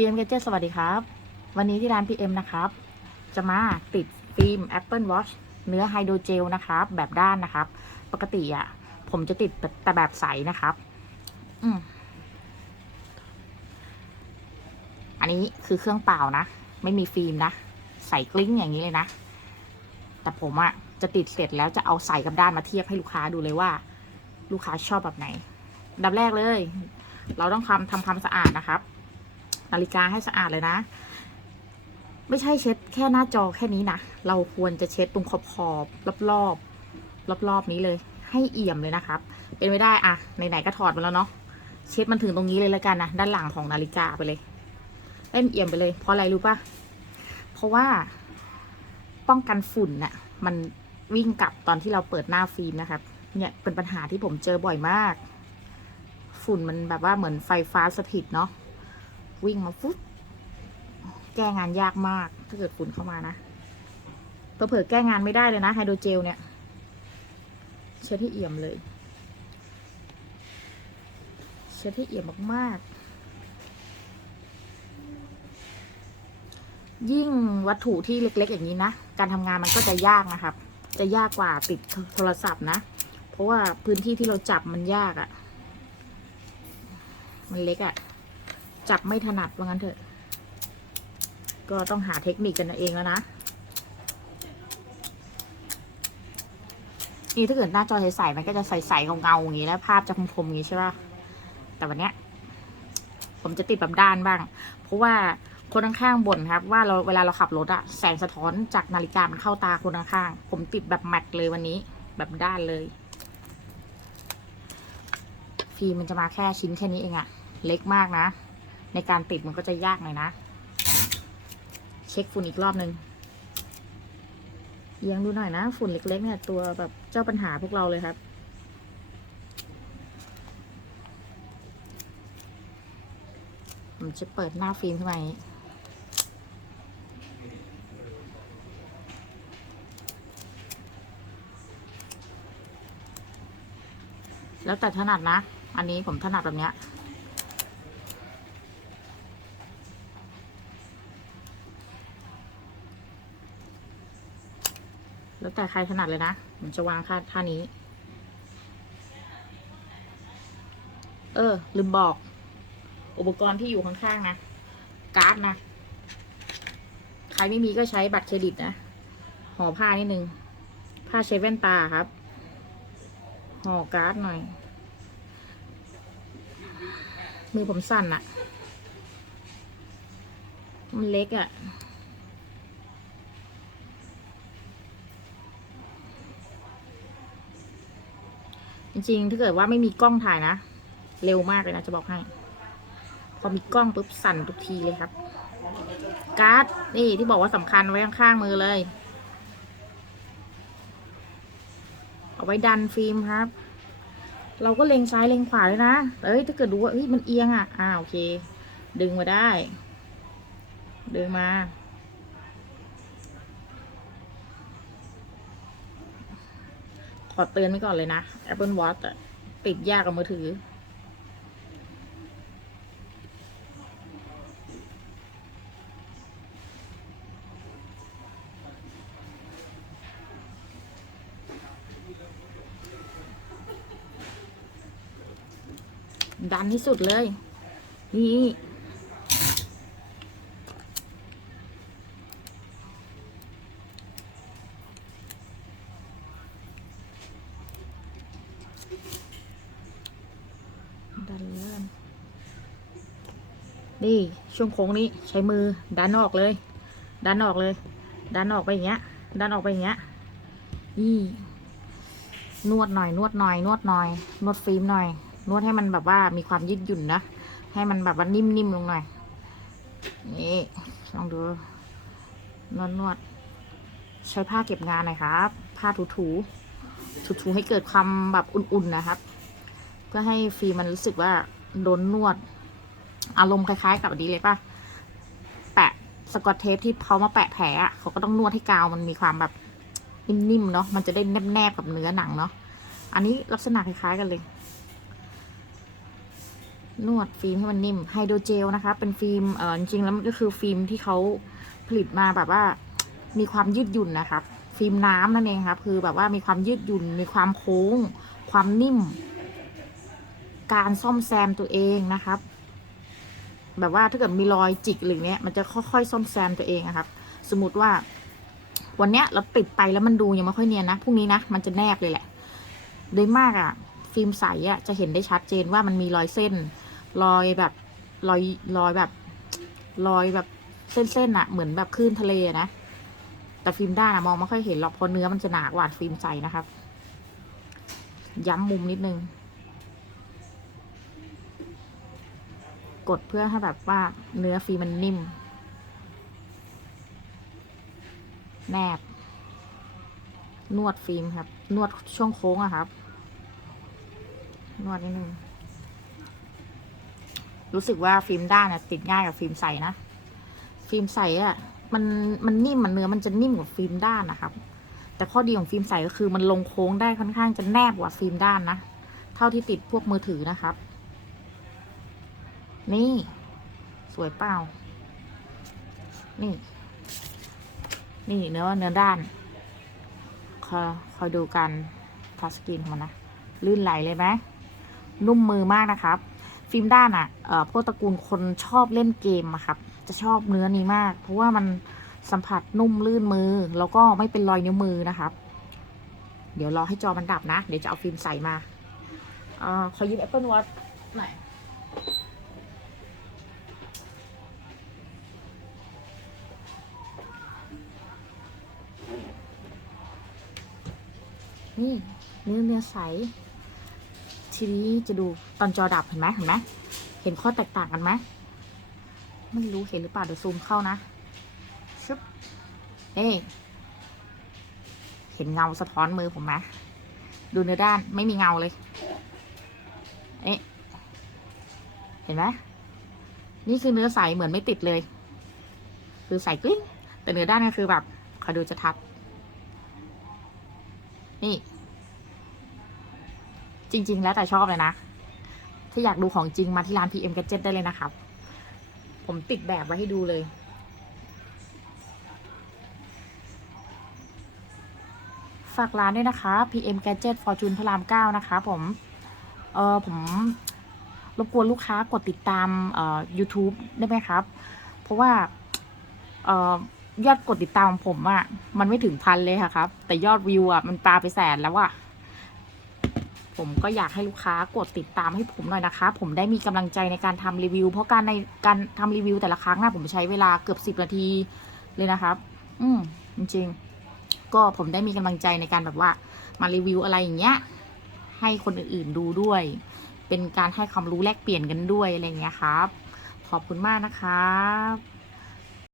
PM Gadget สวัสดีครับ วันนี้ที่ร้าน PM นะครับ จะมาติดฟิล์ม Apple Watch เนื้อไฮโดรเจลนะครับ แบบด้านนะครับ ปกติอะ ผมจะติดแต่แบบใสนะครับ อืมอันนี้คือเครื่องเปล่านะ ไม่มีฟิล์มนะ ใส่กลิ้งอย่างนี้เลยนะ แต่ผมอะจะติดเสร็จแล้วจะเอาใส่กับด้านมาเทียบให้ลูกค้าดูเลยว่า ลูกค้าชอบแบบไหนดับแรกเลย เราต้องทำทำความสะอาดนะครับ นาฬิกาให้สะอาดเลยนะ ไม่ใช่เช็ดแค่หน้าจอแค่นี้นะ เราควรจะเช็ดตรงขอบขอบรอบรอบรอบรอบนี้เลย ให้เอี่ยมเลยนะครับ เป็นไม่ได้อะไหนๆก็ถอดมาแล้วเนาะเช็ดมันถึงตรงนี้เลยแล้วกันนะด้านหลังของนาฬิกาไปเลยเล่นเอี่ยมไปเลย เพราะอะไรรู้ปะเพราะว่าป้องกันฝุ่นน่ะ มันวิ่งกลับตอนที่เราเปิดหน้าฟิล์มนะครับ เนี่ยเป็นปัญหาที่ผมเจอบ่อยมาก ฝุ่นมันแบบว่าเหมือนไฟฟ้าสถิตเนาะ วิ่งมาฟุ๊บแก้งานยากมาก ถ้าเกิดฝุ่นเข้ามานะเผลอแก้งานไม่ได้เลยนะไฮโดรเจลเนี่ย เช็ดให้เอี่ยมเลย เช็ดให้เอี่ยมมากๆ ยิ่งวัตถุที่เล็ก ๆ อย่างนี้นะ การทำงานมันก็จะยากนะครับ จะยากกว่าติดโทรศัพท์นะ เพราะว่าพื้นที่ที่เราจับมันยากอะ่ะ มันเล็กอะ่ะ จับไม่ถนัดว่างั้นเถอะ ก็ต้องหาเทคนิคกันเองแล้วนะ นี่ถ้าเกิดหน้าจอใสๆมันก็จะใสๆเงาๆอย่างนี้แล้วภาพจะคมๆอย่างนี้ใช่ป่ะ แต่วันเนี้ย ผมจะติดแบบด้านบ้าง เพราะว่าคนข้างๆบ่นครับ ว่าเราเวลาเราขับรถอะแสงสะท้อนจากนาฬิกามันเข้าตาคนข้างๆผมติดแบบแมตต์เลยวันนี้ แบบด้านเลยฟิล์มมันจะมาแค่ชิ้นแค่นี้เองอะเล็กมากนะ ในการติดมันก็จะยากหน่อยนะ เช็คฝุ่นอีกรอบนึงเอียงดูหน่อยนะ ฝุ่นเล็ก ๆ เนี่ย ตัวแบบเจ้าปัญหาพวกเราเลยครับ ผมจะเปิดหน้าฟิล์มขึ้นมาแล้วแต่ถนัดนะ อันนี้ผมถนัดแบบเนี้ย แล้วแต่ใครถนัดเลยนะผมจะวางค่าท่านี้ เออ ลืมบอก อุปกรณ์ที่อยู่ข้างๆนะ การ์ดนะ ใครไม่มีก็ใช้บัตรเครดิตนะ ห่อผ้านิดนึง ผ้าเชฟแว่นตาครับ ห่อการ์ดหน่อย มือผมสั่นอะมันเล็กอะ จริงๆ ถ้าเกิดว่าไม่มีกล้องถ่ายนะ เร็วมากเลยนะจะบอกให้ พอมีกล้องปุ๊บสั่นทุกทีเลยครับ การ์ดนี่ที่บอกว่าสำคัญไว้ข้างๆมือเลย เอาไว้ดันฟิล์มครับ เราก็เล็งซ้ายเล็งขวาเลยนะ เอ้ยถ้าเกิดดูว่าเฮ้ยมันเอียงอะ อ่าโอเค ดึงมาได้ ดึงมา อเตือนไว้ก่อนเลยนะ Apple Watch อะติดยากกับมือถือ ดันที่สุดเลย นี่ ดันเลื่อน นี่ช่วงโค้งนี้ใช้มือดันออกเลย ดันออกเลย ดันออกไปอย่างเงี้ย ดันออกไปอย่างเงี้ยนี่นวดหน่อย นวดหน่อย นวดหน่อย นวดฟิล์มหน่อย นวดให้มันแบบว่ามีความยืดหยุ่นนะ ให้มันแบบว่านิ่มๆลงหน่อย นี่ลองดู นวดนวด ใช้ผ้าเก็บงานหน่อยครับ ผ้าถูถูถูถูๆให้เกิดความแบบอุ่นๆนะครับ เพื่อให้ฟิล์มมันรู้สึกว่าโดนนวด อารมณ์คล้ายๆ กับอันนี้เลยป่ะ แปะสกอตเทปที่เขามาแปะแผลอะเขาก็ต้องนวดให้กาวมันมีความแบบนิ่มๆเนาะมันจะได้แนบๆกับเนื้อหนังเนาะอันนี้ลักษณะคล้ายๆกันเลย นวดฟิล์มให้มันนิ่มไฮโดรเจลนะคะ เป็นฟิล์มเออจริงๆแล้วมันก็คือฟิล์มที่เขาผลิตมาแบบว่า มีความยืดหยุ่นนะครับ ฟิล์มน้ำนั่นเองครับคือแบบว่ามีความยืดหยุ่นมีความโค้ง ความนิ่ม การซ่อมแซมตัวเองนะครับ แบบว่าถ้าเกิดมีรอยจิกหรือเนี้ยมันจะค่อยๆซ่อมแซมตัวเองนะครับ สมมติว่า วันเนี้ยเราติดไปแล้วมันดูยังไม่ค่อยเนียนนะพรุ่งนี้นะมันจะแนบเลยแหละ โดยมากอะฟิล์มใสอะจะเห็นได้ชัดเจนว่ามันมีรอยเส้น รอยแบบรอยรอยแบบรอยแบบเส้นๆอะเหมือนแบบคลื่นทะเลนะแต่ฟิล์มด้านอะมองไม่ค่อยเห็นหรอกเพราะเนื้อมันจะหนากว่าฟิล์มใสนะครับ ย้ำมุมนิดนึง กดเพื่อให้แบบว่าเนื้อฟิล์มมันนิ่ม แนบ นวดฟิล์มครับ นวดช่วงโค้งอะครับ นวดนิดนึง รู้สึกว่าฟิล์มด้านอะติดง่ายกว่าฟิล์มใสนะ ฟิล์มใสอะมันมันนิ่มมันเนื้อมันจะนิ่มกว่าฟิล์มด้านนะครับ แต่ข้อดีของฟิล์มใสก็คือมันลงโค้งได้ค่อนข้างจะแนบกว่าฟิล์มด้านนะ เท่าที่ติดพวกมือถือนะครับ นี่ สวยเปล่า นี่ นี่เนื้อเนื้อด้านคอยคอยดูกันทัชสกรีนของมันนะลื่นไหลเลยไหมนุ่มมือมากนะครับ ฟิล์มด้านอะ่ะเอ่อพวกตระกูลคนชอบเล่นเกมอะครับ จะชอบเนื้อนี้มาก เพราะว่ามันสัมผัสนุ่มลื่นมือ แล้วก็ไม่เป็นรอยนิ้วมือนะครับ เดี๋ยวรอให้จอมันดับนะ เดี๋ยวจะเอาฟิล์มใส่มาเอ่อขอยืม Apple Watch หน่อย นี่เนื้อเนื้อใส ทีนี้จะดูตอนจอดับเห็นไหมเห็นไหมเห็นข้อแตกต่างกันไหมไม่รู้เห็นหรือเปล่าเดี๋ยวซูมเข้านะชึบเอ้เห็นเงาสะท้อนมือผมไหมดูเนื้อด้านไม่มีเงาเลยเอ๊ะเห็นไหมนี่คือเนื้อใสเหมือนไม่ติดเลย คือใสกลิ้งแต่เนื้อด้านก็คือแบบขอดูจะทัด นี่ จริง ๆ แล้วแต่ชอบเลยนะ ถ้าอยากดูของจริงมาที่ร้าน PM Gadget ได้เลยนะครับ ผมติดแบบไว้ให้ดูเลยฝากร้านด้วยนะคะ PM Gadget Fortune พระราม 9 นะคะ ผม เออผมรบกวนลูกค้ากดติดตามเอ่อ YouTube ได้ไหมครับ เพราะว่า เอ่อ ยอดกดติดตามของผมอะ่ะมันไม่ถึงพันเลยค่ะครับ แต่ยอดวิวอะ่ะมันปาไปแสนแล้วอะ่ะผมก็อยากให้ลูกค้ากดติดตามให้ผมหน่อยนะคะ ผมได้มีกำลังใจในการทำรีวิว เพราะการในการทำรีวิวแต่ละครั้งนะผมใช้เวลาเกือบสิบนาทีเลยนะครับ อืมจริงๆ ก็ผมได้มีกำลังใจในการแบบว่า มารีวิวอะไรอย่างเงี้ย ให้คนอื่นๆดูด้วย เป็นการให้ความรู้แลกเปลี่ยนกันด้วยอะไรเงี้ยครับ ขอบคุณมากนะครับ